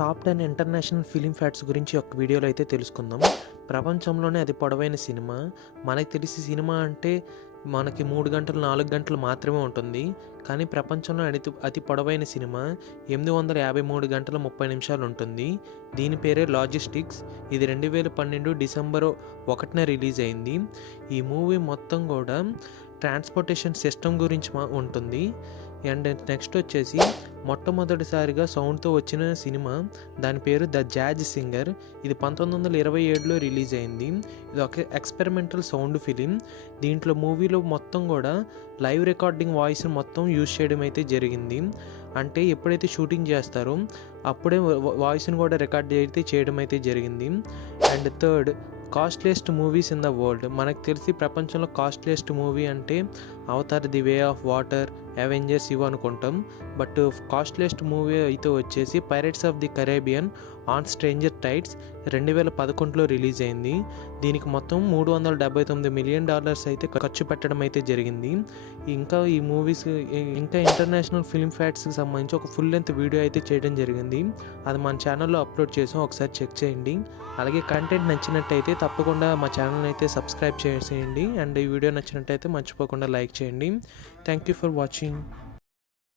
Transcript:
Top 10 international film facts గురించి ఒక వీడియోలో అయితే తెలుసుకుందాం. ప్రపంచంలోనే అతి పొడవైన సినిమా. మనకు తెలిసి సినిమా అంటే మనకి 3 గంటలు, 4 గంటలు మాత్రమే ఉంటుంది. కానీ ప్రపంచంలో అతి పొడవైన సినిమా 853 గంటల 30 నిమిషాలు ఉంటుంది. దీని పేరే లాజిస్టిక్స్. ఇది 2012 డిసెంబర్ 1న రిలీజ్ అయింది. ఈ మూవీ మొత్తం కూడా ట్రాన్స్పోర్టేషన్ సిస్టమ్ గురించి ఉంటుంది. అండ్ నెక్స్ట్ వచ్చేసి మొట్టమొదటిసారిగా సౌండ్తో వచ్చిన సినిమా, దాని పేరు ద జాజ్ సింగర్. ఇది 1927లో రిలీజ్ అయింది. ఇది ఒక ఎక్స్పెరిమెంటల్ సౌండ్ ఫిలిం. దీంట్లో మూవీలో మొత్తం కూడా లైవ్ రికార్డింగ్ వాయిస్ మొత్తం యూజ్ చేయడం అయితే జరిగింది. అంటే ఎప్పుడైతే షూటింగ్ చేస్తారో అప్పుడే వాయిస్ని కూడా రికార్డ్ అయితే చేయడం అయితే జరిగింది. And third, costliest movies in the world. మనకు తెలిసి ప్రపంచంలో కాస్ట్లీయెస్ట్ మూవీ అంటే Avatar, the way of water, Avengers ఇవి అనుకుంటాం. బట్ కాస్ట్లీయెస్ట్ మూవీ అయితే వచ్చేసి Pirates of the Caribbean on stranger tides 2011లో రిలీజ్ అయింది. దీనికి మొత్తం $379 మిలియన్ అయితే ఖర్చు పెట్టడం అయితే జరిగింది. ఇంకా ఈ మూవీస్ ఇంకా ఇంటర్నేషనల్ ఫిల్మ్ ఫ్యాక్ట్స్కి సంబంధించి ఒక ఫుల్ లెంత్ వీడియో అయితే చేయడం జరిగింది. అది మన ఛానల్లో అప్లోడ్ చేసాం, ఒకసారి చెక్ చేయండి. అలాగే కంటెంట్ నచ్చినట్టయితే తప్పకుండా మా ఛానల్ని అయితే సబ్స్క్రైబ్ చేసేయండి. అండ్ ఈ వీడియో నచ్చినట్టయితే మర్చిపోకుండా లైక్ చేయండి. Thank you for watching.